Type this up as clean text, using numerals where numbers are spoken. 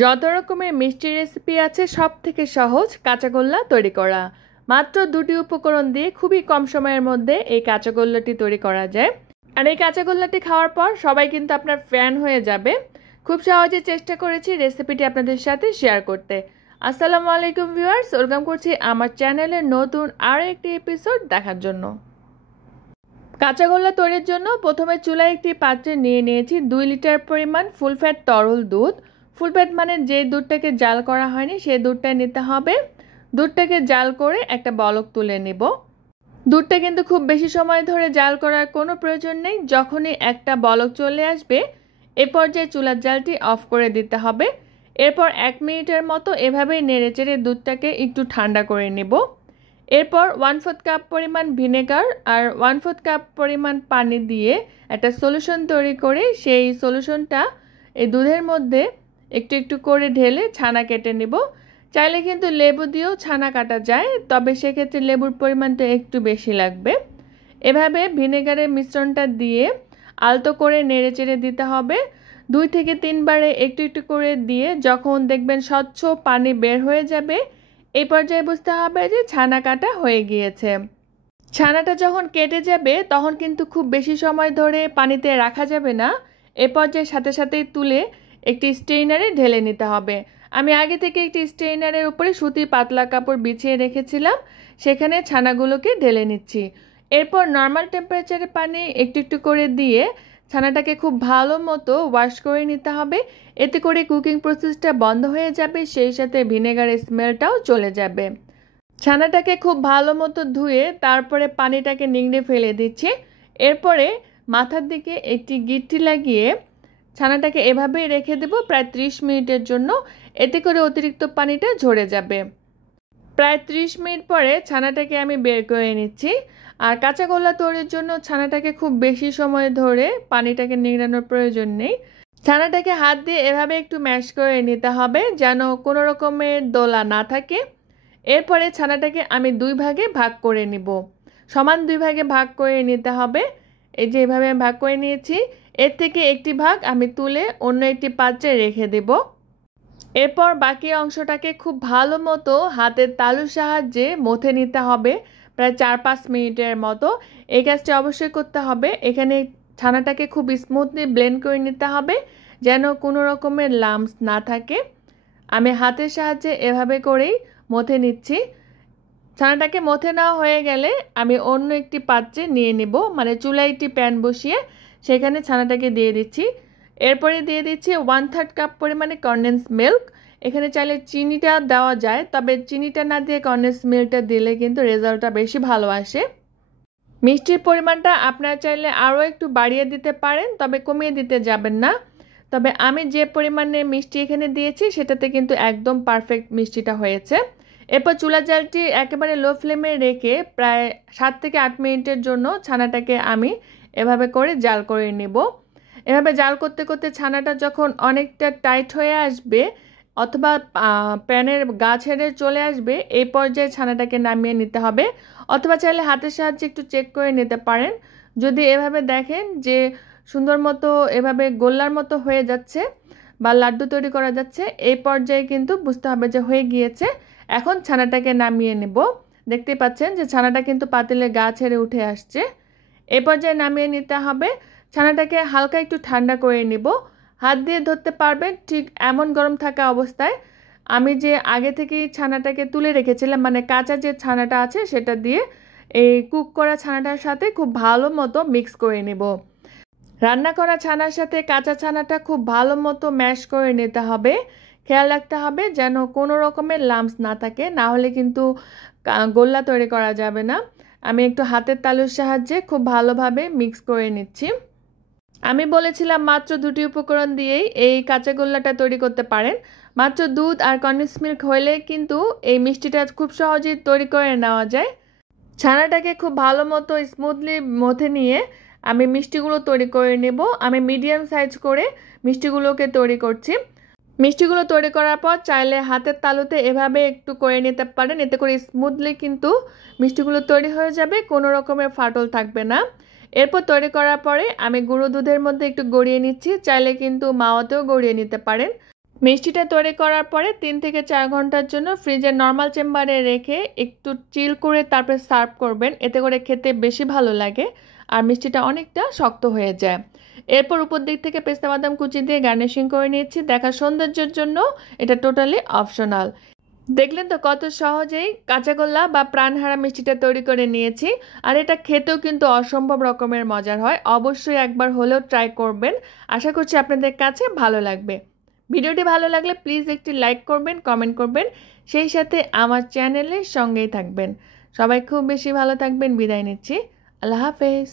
যত রকমের মিষ্টি রেসিপি আছে সব থেকে সহজ কাঁচাগোল্লা তৈরি করা। মাত্র দুটি উপকরণ দিয়ে খুবই কম সময়ের মধ্যে এই কাঁচাগোল্লাটি তৈরি করা যায়। আর এই কাঁচাগোল্লাটি খাওয়ার পর সবাই কিন্তু আপনার ফ্যান হয়ে যাবে। খুব সহজে চেষ্টা করেছি রেসিপিটি আপনাদের সাথে শেয়ার করতে। আসসালামু আলাইকুম ভিউয়ার্স, ওয়েলকাম করছি আমার চ্যানেলের নতুন আরও একটি এপিসোড দেখার জন্য। কাঁচাগোল্লা তৈরির জন্য প্রথমে চুলায় একটি পাত্রে নিয়ে নিয়েছি 2 লিটার পরিমাণ ফুল ফ্যাট তরল দুধ। ফুল ফ্যাট মানে যে দুধটাকে জাল করা হয়নি সেই দুধটাই নিতে হবে। দুধটাকে জাল করে একটা বলক তুলে নেব। দুধটা কিন্তু খুব বেশি সময় ধরে জাল করার কোনো প্রয়োজন নেই। যখনই একটা বলক চলে আসবে এ পর্যায়ে চুলার জালটি অফ করে দিতে হবে। এরপর 1 মিনিটের মতো এভাবেই নেড়েচেড়ে দুধটাকে একটু ঠান্ডা করে নেব। এরপর 1/4 কাপ পরিমাণ ভিনেগার আর 1/4 কাপ পরিমাণ পানি দিয়ে একটা সলিউশন তৈরি করে সেই সলিউশনটা এই দুধের মধ্যে একটু একটু করে ঢেলে ছানা কেটে নেব। চাইলে কিন্তু লেবু দিয়েও ছানা কাটা যায়, তবে সেক্ষেত্রে লেবুর পরিমাণটা একটু বেশি লাগবে। এভাবে ভিনেগারের মিশ্রণটা দিয়ে আলতো করে নেড়েচেড়ে দিতে হবে। 2 থেকে 3 বারে একটু একটু করে দিয়ে যখন দেখবেন স্বচ্ছ পানি বের হয়ে যাবে এই পর্যায়ে বুঝতে হবে যে ছানা কাটা হয়ে গিয়েছে। ছানাটা যখন কেটে যাবে তখন কিন্তু খুব বেশি সময় ধরে পানিতে রাখা যাবে না। এ পর্যায়ে সাথে সাথেই তুলে একটি স্ট্রেইনারে ঢেলে নিতে হবে। আমি আগে থেকে একটি স্ট্রেইনারের উপরে সুতির পাতলা কাপড় বিছিয়ে রেখেছিলাম, সেখানে ছানাগুলোকে ঢেলে নিচ্ছি। এরপর নর্মাল টেম্পারেচারে পানি একটু একটু করে দিয়ে ছানাটাকে খুব ভালো মতো ওয়াশ করে নিতে হবে। এতে করে কুকিং প্রসেসটা বন্ধ হয়ে যাবে, সেই সাথে ভিনেগারের স্মেলটাও চলে যাবে। ছানাটাকে খুব ভালো মতো ধুয়ে তারপরে পানিটাকে নিংড়ে ফেলে দিচ্ছি। এরপরে মাথার দিকে একটি গিঁটটি লাগিয়ে ছানাটাকে এভাবেই রেখে দেব প্রায় 30 মিনিটের জন্য। এতে করে অতিরিক্ত পানিটা ঝরে যাবে। প্রায় 30 মিনিট পরে ছানাটাকে আমি বের করে নিচ্ছি। আর কাঁচাগোল্লা তৈরির জন্য ছানাটাকে খুব বেশি সময় ধরে পানিটাকে নিংড়ানোর প্রয়োজন নেই। ছানাটাকে হাত দিয়ে এভাবে একটু ম্যাশ করে নিতে হবে যেন কোনো রকমের দোলা না থাকে। এরপরে ছানাটাকে আমি 2 ভাগে ভাগ করে নিব। সমান 2 ভাগে ভাগ করে নিতে হবে। এই যে এভাবে আমি ভাগ করে নিয়েছি। এর থেকে একটি ভাগ আমি তুলে অন্য একটি পাত্রে রেখে দেব। এরপর বাকি অংশটাকে খুব ভালো মতো হাতের তালুর সাহায্যে মথে নিতে হবে প্রায় 4-5 মিনিটের মতো। এই কাজটি অবশ্যই করতে হবে। এখানে ছানাটাকে খুব স্মুথলি ব্লেন্ড করে নিতে হবে যেন কোনো রকমের লাম্পস না থাকে। আমি হাতের সাহায্যে এভাবে করেই মথে নিচ্ছি। ছানাটাকে মথে নেওয়া হয়ে গেলে আমি অন্য একটি পাত্রে নিয়ে নেব, মানে চুলায় একটি প্যান বসিয়ে সেখানে ছানাটাকে দিয়ে দিচ্ছি। এরপরে দিয়ে দিচ্ছি 1/3 কাপ পরিমাণে কনডেন্স মিল্ক। এখানে চাইলে চিনিটা দেওয়া যায়, তবে চিনিটা না দিয়ে কনডেন্স মিল্কটা দিলে কিন্তু রেজাল্টটা বেশি ভালো আসে। মিষ্টির পরিমাণটা আপনারা চাইলে আরও একটু বাড়িয়ে দিতে পারেন, তবে কমিয়ে দিতে যাবেন না। তবে আমি যে পরিমাণে মিষ্টি এখানে দিয়েছি সেটাতে কিন্তু একদম পারফেক্ট মিষ্টিটা হয়েছে। এরপর চুলার জালটি একেবারে লো ফ্লেমে রেখে প্রায় 7 থেকে 8 মিনিটের জন্য ছানাটাকে আমি এভাবে করে জাল করে নেব। এভাবে জাল করতে করতে ছানাটা যখন অনেকটা টাইট হয়ে আসবে অথবা প্যানের গা ছেড়ে চলে আসবে এই পর্যায়ে ছানাটাকে নামিয়ে নিতে হবে, অথবা চাইলে হাতের সাহায্যে একটু চেক করে নিতে পারেন। যদি এভাবে দেখেন যে সুন্দর মতো এভাবে গোল্লার মতো হয়ে যাচ্ছে বা লাড্ডু তৈরি করা যাচ্ছে এই পর্যায়ে কিন্তু বুঝতে হবে যে হয়ে গিয়েছে। এখন ছানাটাকে নামিয়ে নেব। দেখতেই পাচ্ছেন যে ছানাটা কিন্তু পাতিলে গা ছেড়ে উঠে আসছে। এই পর্যায়ে নামিয়ে নিতে হবে। ছানাটাকে হালকা একটু ঠান্ডা করে নিব। হাত দিয়ে ধরতে পারবেন ঠিক এমন গরম থাকা অবস্থায় আমি যে আগে থেকেই ছানাটাকে তুলে রেখেছিলাম, মানে কাঁচা যে ছানাটা আছে সেটা দিয়ে এই কুক করা ছানাটার সাথে খুব ভালো মতো মিক্স করে নেব। রান্না করা ছানার সাথে কাঁচা ছানাটা খুব ভালো মতো ম্যাশ করে নিতে হবে। খেয়াল রাখতে হবে যেন কোনো রকমের লাম্পস না থাকে, না হলে কিন্তু গোল্লা তৈরি করা যাবে না। আমি একটু হাতের তালুর সাহায্যে খুব ভালোভাবে মিক্স করে নিচ্ছি। আমি বলেছিলাম মাত্র 2টি উপকরণ দিয়েই এই কাঁচা গোল্লাটা তৈরি করতে পারেন। মাত্র দুধ আর কনডেন্স মিল্ক হলে কিন্তু এই মিষ্টিটা খুব সহজেই তৈরি করে নেওয়া যায়। ছানাটাকে খুব ভালো মতো স্মুথলি মথে নিয়ে আমি মিষ্টিগুলো তৈরি করে নেব। আমি মিডিয়াম সাইজ করে মিষ্টিগুলোকে তৈরি করছি। মিষ্টিগুলো তৈরি করার পর চাইলে হাতের তালুতে এভাবে একটু করে নিতে পারেন, এতে করে স্মুথলি কিন্তু মিষ্টিগুলো তৈরি হয়ে যাবে, কোনো রকমের ফাটল থাকবে না। এরপর তৈরি করার পরে আমি গুঁড়ো দুধের মধ্যে একটু গড়িয়ে নিচ্ছি, চাইলে কিন্তু মাওয়াতেও গড়িয়ে নিতে পারেন। মিষ্টিটা তৈরি করার পরে 3 থেকে 4 ঘন্টার জন্য ফ্রিজের নর্মাল চেম্বারে রেখে একটু চিল করে তারপরে সার্ভ করবেন, এতে করে খেতে বেশি ভালো লাগে আর মিষ্টিটা অনেকটা শক্ত হয়ে যায়। এরপর উপর দিক থেকে পেস্তা বাদাম কুচি দিয়ে গার্নিশিং করে নিয়েছি। দেখার সৌন্দর্যের জন্য এটা টোটালি অপশনাল। দেখলেন তো কত সহজেই কাঁচাগোল্লা বা প্রাণহারা মিষ্টিটা তৈরি করে নিয়েছি। আর এটা খেতেও কিন্তু অসম্ভব রকমের মজার হয়। অবশ্যই একবার হলেও ট্রাই করবেন। আশা করছি আপনাদের কাছে ভালো লাগবে। ভিডিওটি ভালো লাগলে প্লিজ একটি লাইক করবেন, কমেন্ট করবেন, সেই সাথে আমার চ্যানেলের সঙ্গেই থাকবেন। সবাই খুব বেশি ভালো থাকবেন। বিদায় নিচ্ছি। আল্লাহ হাফেজ।